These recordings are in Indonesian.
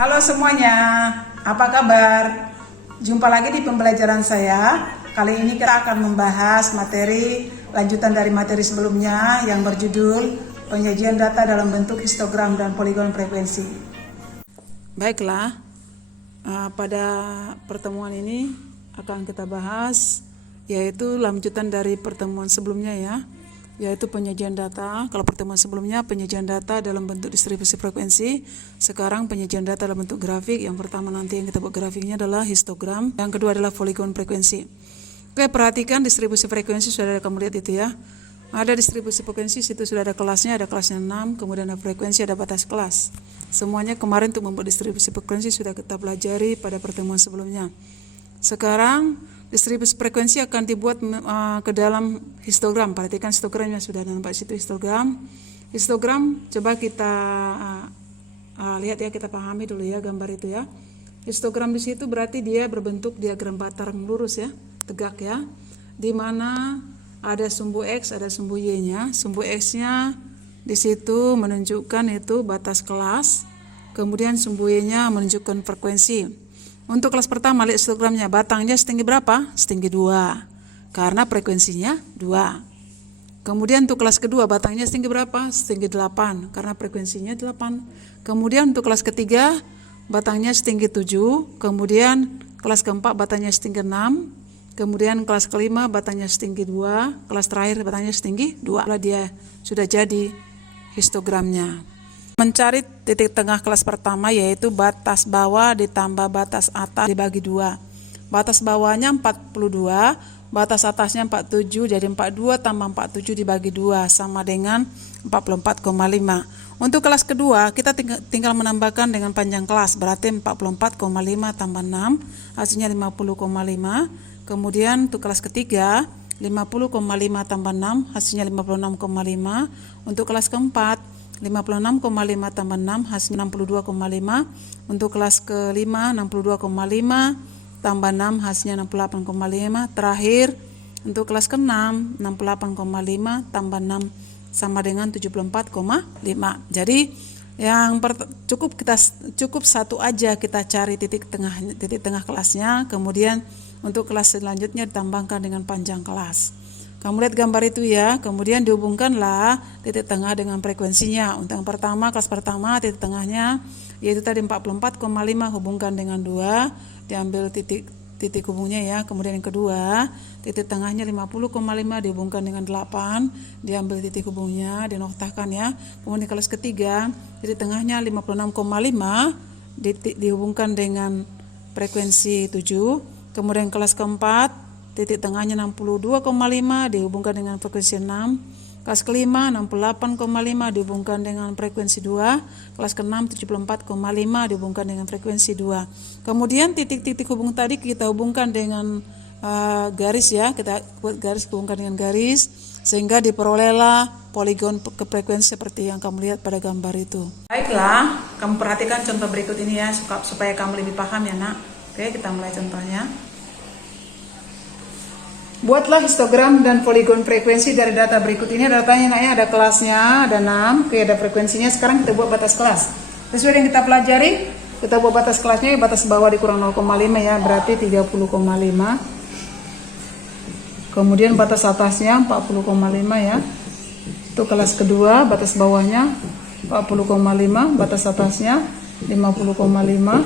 Halo semuanya, apa kabar? Jumpa lagi di pembelajaran saya. Kali ini kita akan membahas materi lanjutan dari materi sebelumnya yang berjudul penyajian data dalam bentuk histogram dan poligon frekuensi. Baiklah, pada pertemuan ini akan kita bahas yaitu lanjutan dari pertemuan sebelumnya yaitu penyajian data. Kalau pertemuan sebelumnya penyajian data dalam bentuk distribusi frekuensi, sekarang penyajian data dalam bentuk grafik. Yang pertama nanti yang kita buat grafiknya adalah histogram, yang kedua adalah poligon frekuensi. Oke, perhatikan distribusi frekuensi sudah ada, kamu lihat itu ya. Ada distribusi frekuensi, situ sudah ada kelasnya 6, kemudian ada frekuensi, ada batas kelas. Semuanya kemarin untuk membuat distribusi frekuensi sudah kita pelajari pada pertemuan sebelumnya. Sekarang distribusi frekuensi akan dibuat ke dalam histogram. Perhatikan histogramnya, sudah ada nampak situ histogram. Histogram coba kita lihat ya, kita pahami dulu ya gambar itu ya. Histogram di situ berarti dia berbentuk diagram batang lurus ya, tegak ya. Di mana ada sumbu X, ada sumbu Y-nya. Sumbu X-nya di situ menunjukkan itu batas kelas. Kemudian sumbu Y-nya menunjukkan frekuensi. Untuk kelas pertama, lihat histogramnya, batangnya setinggi berapa? Setinggi 2, karena frekuensinya 2. Kemudian untuk kelas kedua, batangnya setinggi berapa? Setinggi 8, karena frekuensinya 8. Kemudian untuk kelas ketiga, batangnya setinggi 7. Kemudian kelas keempat, batangnya setinggi 6. Kemudian kelas kelima, batangnya setinggi 2. Kelas terakhir, batangnya setinggi 2. Dia sudah jadi histogramnya. Mencari titik tengah kelas pertama yaitu batas bawah ditambah batas atas dibagi 2. Batas bawahnya 42, batas atasnya 47, jadi 42 tambah 47 dibagi 2 sama dengan 44,5. Untuk kelas kedua kita tinggal menambahkan dengan panjang kelas, berarti 44,5 tambah 6 hasilnya 50,5. Kemudian untuk kelas ketiga 50,5 tambah 6 hasilnya 56,5. Untuk kelas keempat 56,5 tambah 6 hasil 62,5. Untuk kelas kelima 62,5 tambah 6 hasilnya 68,5. Terakhir untuk kelas ke-6 68,5 tambah 6 sama dengan 74,5. Jadi yang cukup satu aja kita cari titik tengah kelasnya. Kemudian untuk kelas selanjutnya ditambahkan dengan panjang kelas. Kamu lihat gambar itu ya, kemudian dihubungkanlah titik tengah dengan frekuensinya. Untuk yang pertama, kelas pertama titik tengahnya yaitu tadi 44,5 hubungkan dengan 2, diambil titik hubungnya ya. Kemudian yang kedua, titik tengahnya 50,5 dihubungkan dengan 8, diambil titik hubungnya, dinoktakan ya. Kemudian kelas ketiga, titik tengahnya 56,5 dihubungkan dengan frekuensi 7. Kemudian kelas keempat, titik tengahnya 62,5 dihubungkan dengan frekuensi 6. Kelas kelima 68,5 dihubungkan dengan frekuensi 2. Kelas ke-6 74,5 dihubungkan dengan frekuensi 2. Kemudian titik-titik hubung tadi kita hubungkan dengan garis ya, kita buat garis, hubungkan dengan garis sehingga diperolehlah poligon ke frekuensi seperti yang kamu lihat pada gambar itu. Baiklah, kamu perhatikan contoh berikut ini ya supaya kamu lebih paham ya nak. Oke, kita mulai contohnya. Buatlah histogram dan poligon frekuensi dari data berikut ini. Datanya nak ya, ada kelasnya, ada 6, oke, ada frekuensinya. Sekarang kita buat batas kelas. Sesuai yang kita pelajari, kita buat batas kelasnya, batas bawah dikurang 0,5 ya, berarti 30,5. Kemudian batas atasnya 40,5 ya. Itu kelas kedua, batas bawahnya 40,5, batas atasnya 50,5.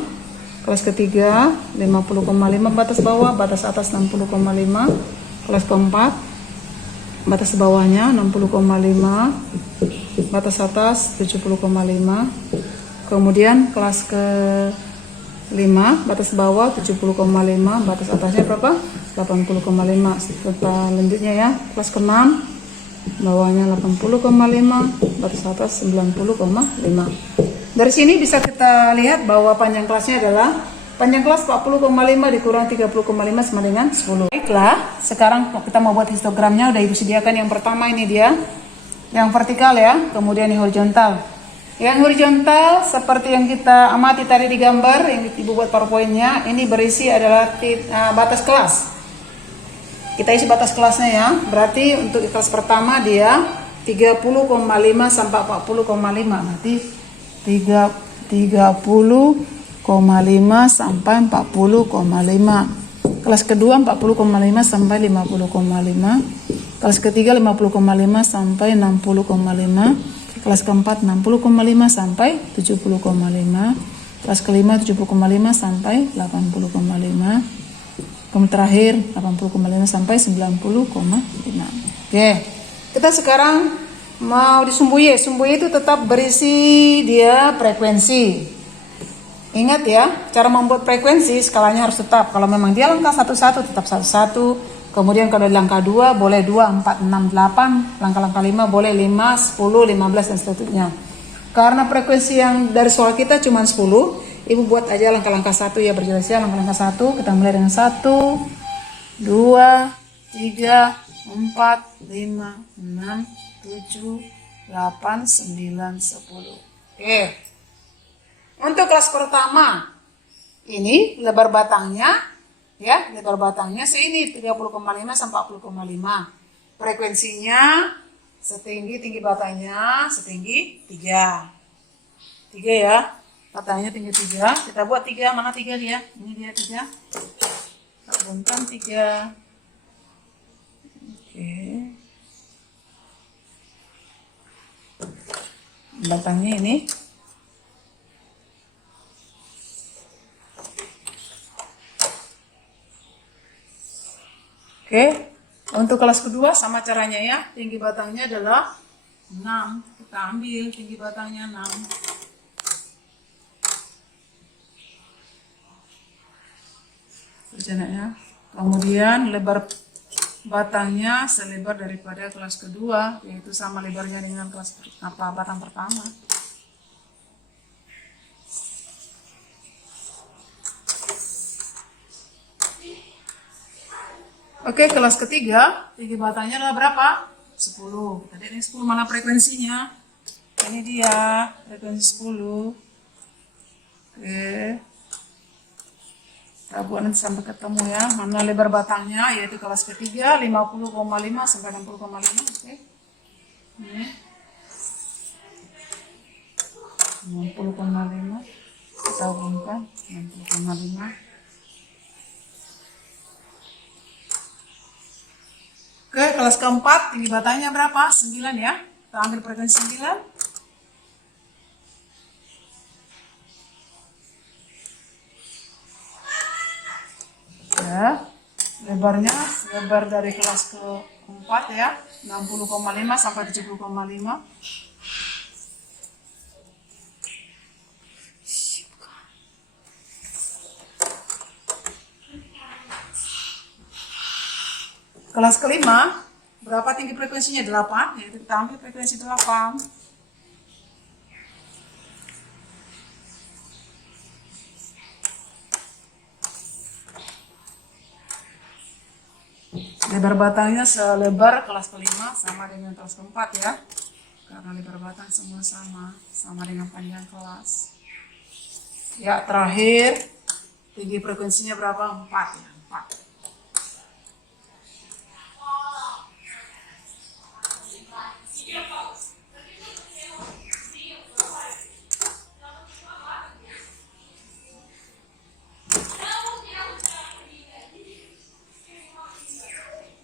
Kelas ketiga 50,5 batas bawah, batas atas 60,5. Kelas keempat batas bawahnya 60,5, batas atas 70,5. Kemudian kelas ke-5 batas bawah 70,5, batas atasnya berapa? 80,5. Selanjutnya ya, kelas ke-6 bawahnya 80,5, batas atas 90,5. Dari sini bisa kita lihat bahwa panjang kelasnya adalah panjang kelas 40,5 dikurang 30,5 sama dengan 10. Baiklah, sekarang kita mau buat histogramnya. Udah ibu sediakan yang pertama, ini dia yang vertikal ya, kemudian yang horizontal. Yang horizontal seperti yang kita amati tadi di gambar yang ibu buat powerpointnya, ini berisi adalah batas kelas. Kita isi batas kelasnya ya. Berarti untuk kelas pertama dia 30,5 sampai 40,5. Nanti 30,5 sampai 40,5. Kelas kedua 40,5 sampai 50,5. Kelas ketiga 50,5 sampai 60,5. Kelas keempat 60,5 sampai 70,5. Kelas kelima 70,5 sampai 80,5. Kemudian terakhir 80,5 sampai 90,5. Oke. Kita sekarang mau di sumbu Y. Sumbu Y itu tetap berisi dia frekuensi. Ingat ya, cara membuat frekuensi skalanya harus tetap. Kalau memang dia langkah 1-1 tetap 1-1. Kemudian kalau langkah 2 boleh 2, 4, 6, 8. Langkah-langkah 5 boleh 5, 10, 15 dan seterusnya. Karena frekuensi yang dari soal kita cuma 10, Ibu buat aja langkah-langkah 1 ya, berjelas ya. Langkah-langkah 1 kita mulai dengan 1, 2, 3, 4, 5, 6, 7, 8, 9, 10. Oke. Untuk kelas pertama, ini lebar batangnya, ya, lebar batangnya seini 30,5 sampai 40,5. Frekuensinya tinggi batangnya setinggi 3. 3 ya, batangnya tinggi 3. Kita buat 3, mana 3 dia? Ini dia 3. Kita gabungkan 3. Oke. Batangnya ini. Oke, untuk kelas kedua sama caranya ya. Tinggi batangnya adalah 6. Kita ambil tinggi batangnya 6. Caranya. Kemudian lebar batangnya selebar daripada kelas kedua, yaitu sama lebarnya dengan kelas batang pertama. Oke, kelas ketiga, tinggi batangnya adalah berapa? 10. Tadi ini 10, mana frekuensinya? Ini dia, frekuensi 10. Oke. Kita buat nanti sampai ketemu ya. Mana lebar batangnya, yaitu kelas ketiga, 50,5 sampai 60,5. Oke. Ini. 60,5. Kita hubungkan 60,5. Oke, kelas keempat, tinggi batangnya berapa? 9 ya. Kita ambil frekuensi 9. Ya, lebarnya lebar dari kelas keempat ya, 60,5 sampai 70,5. Kelas kelima, berapa tinggi frekuensinya? 8, yaitu kita ambil frekuensi 8. Lebar batangnya selebar kelas kelima sama dengan kelas keempat ya. Karena lebar batang semua sama dengan panjang kelas. Ya, terakhir tinggi frekuensinya berapa? 4 ya, 4.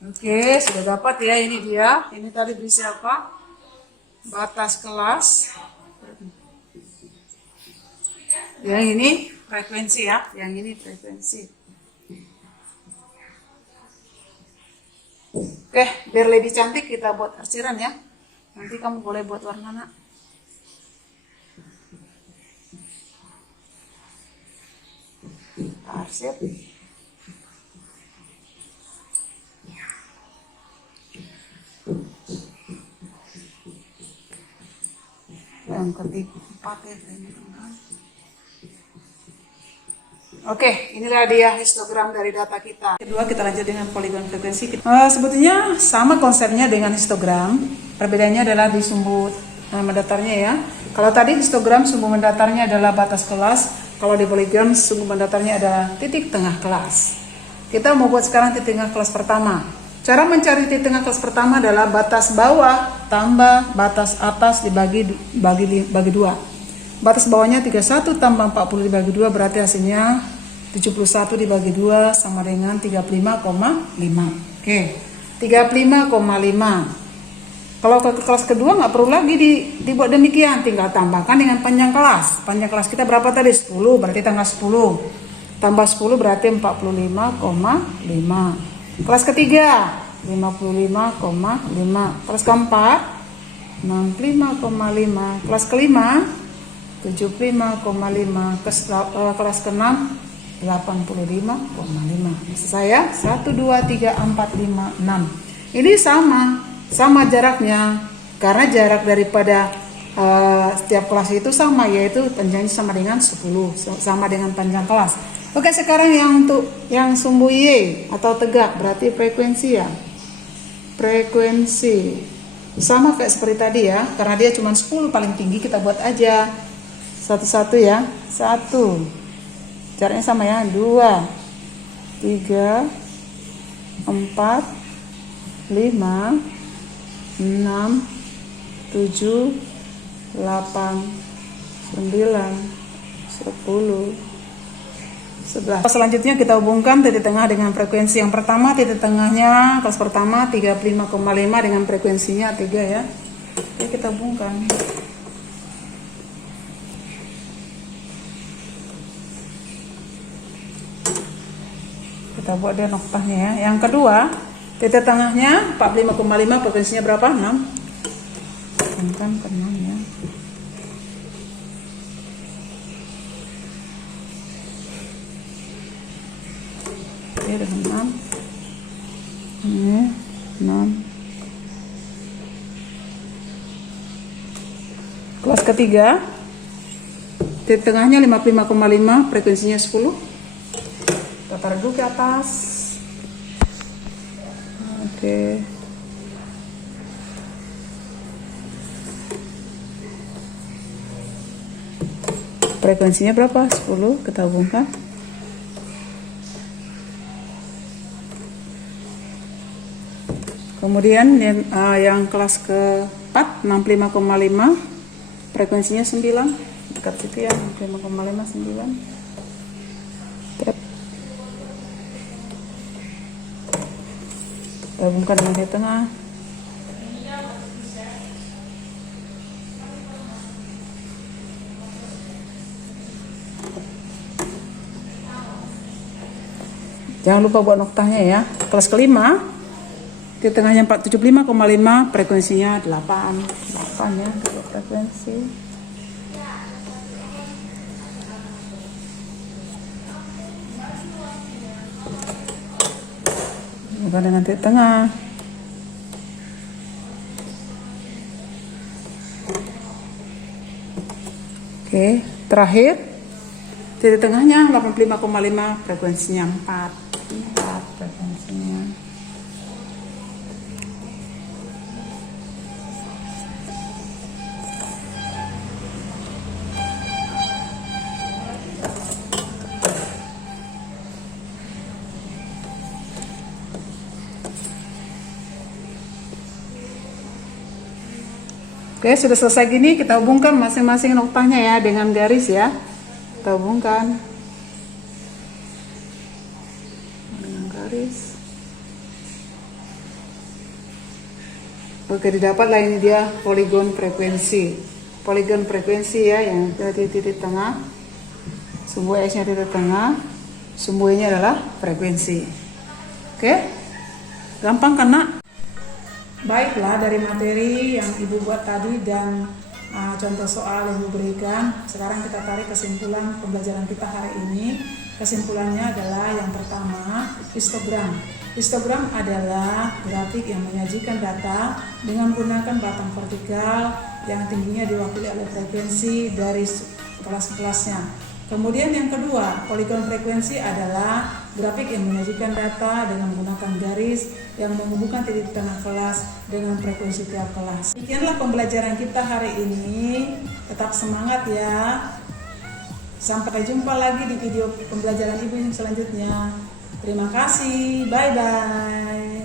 Oke, sudah dapat ya, ini dia. Ini tadi berisi apa? Batas kelas. Yang ini frekuensi ya, yang ini frekuensi. Oke, biar lebih cantik kita buat arsiran ya. Nanti kamu boleh buat warna nak. Arsir. Yang keempat ya. Oke, inilah dia histogram dari data kita. Kedua, kita lanjut dengan poligon frekuensi. Sebetulnya sama konsepnya dengan histogram. Perbedaannya adalah di sumbu mendatarnya ya. Kalau tadi histogram sumbu mendatarnya adalah batas kelas, kalau di poligon sumbu mendatarnya adalah titik tengah kelas. Kita mau buat sekarang titik tengah kelas pertama. Cara mencari titik tengah kelas pertama adalah batas bawah tambah batas atas dibagi 2. Batas bawahnya 31 tambah 40 dibagi 2 berarti hasilnya 71 dibagi 2 sama dengan 35,5. Oke, 35,5. Kalau ke kelas kedua nggak perlu lagi dibuat demikian, tinggal tambahkan dengan panjang kelas. Panjang kelas kita berapa tadi? 10, berarti tanggal 10. Tambah 10 berarti 45,5. Kelas ketiga 55,5. Kelas keempat 65,5. Kelas kelima 75,5. Kelas keenam 85,5. Maksud saya 1, 2, 3, 4, 5, 6. Ini sama jaraknya, karena jarak daripada setiap kelas itu sama, yaitu panjangnya sama dengan 10, sama dengan panjang kelas. Oke, sekarang yang sumbu Y atau tegak berarti frekuensi ya. Frekuensi sama kayak seperti tadi ya, karena dia cuma 10 paling tinggi, kita buat aja satu-satu ya. 1, jaraknya sama ya, 2, 3, 4, 5, 6, 7, 8, 9, 10, 11. Selanjutnya kita hubungkan titik tengah dengan frekuensi yang pertama. Titik tengahnya kelas pertama 35,5 dengan frekuensinya 3 ya. Oke, kita hubungkan. Kita buat dia noktahnya ya. Yang kedua, titik tengahnya 45,5, frekuensinya berapa? 6. Hubungkan ke 6 ya. Oke, dengan 6. Ini 6. Kelas ketiga, titik tengahnya 55,5, frekuensinya 10. Kita taruh dulu ke atas. Oke. Frekuensinya berapa? 10, kita hubungkan. Kemudian yang kelas ke-4 65,5, frekuensinya 9, dekat situ ya, 65,5 9. Kita hubungkan dengan di tengah. Jangan lupa buat noktahnya ya. Kelas kelima, titik tengahnya 475,5, frekuensinya 8. 8 ya, frekuensi. Bukan dengan titik tengah. Oke, terakhir titik tengahnya 85,5, frekuensinya 4 frekuensinya. Oke, sudah selesai gini, kita hubungkan masing-masing noktahnya ya dengan garis ya. Kita hubungkan dengan garis. Oke, didapatlah ini dia poligon frekuensi. Poligon frekuensi ya, yang dari titik tengah. Sumbu S-nya titik tengah, sumbu Y-nya adalah frekuensi. Oke, gampang kan nak? Baiklah, dari materi yang Ibu buat tadi dan contoh soal yang Ibu berikan, sekarang kita tarik kesimpulan pembelajaran kita hari ini. Kesimpulannya adalah yang pertama, histogram. Histogram adalah grafik yang menyajikan data dengan menggunakan batang vertikal yang tingginya diwakili oleh frekuensi dari kelas-kelasnya. Kemudian yang kedua, poligon frekuensi adalah grafik yang menyajikan data dengan menggunakan garis yang menghubungkan titik tengah kelas dengan frekuensi tiap kelas. Demikianlah pembelajaran kita hari ini. Tetap semangat ya. Sampai jumpa lagi di video pembelajaran Ibu yang selanjutnya. Terima kasih. Bye-bye.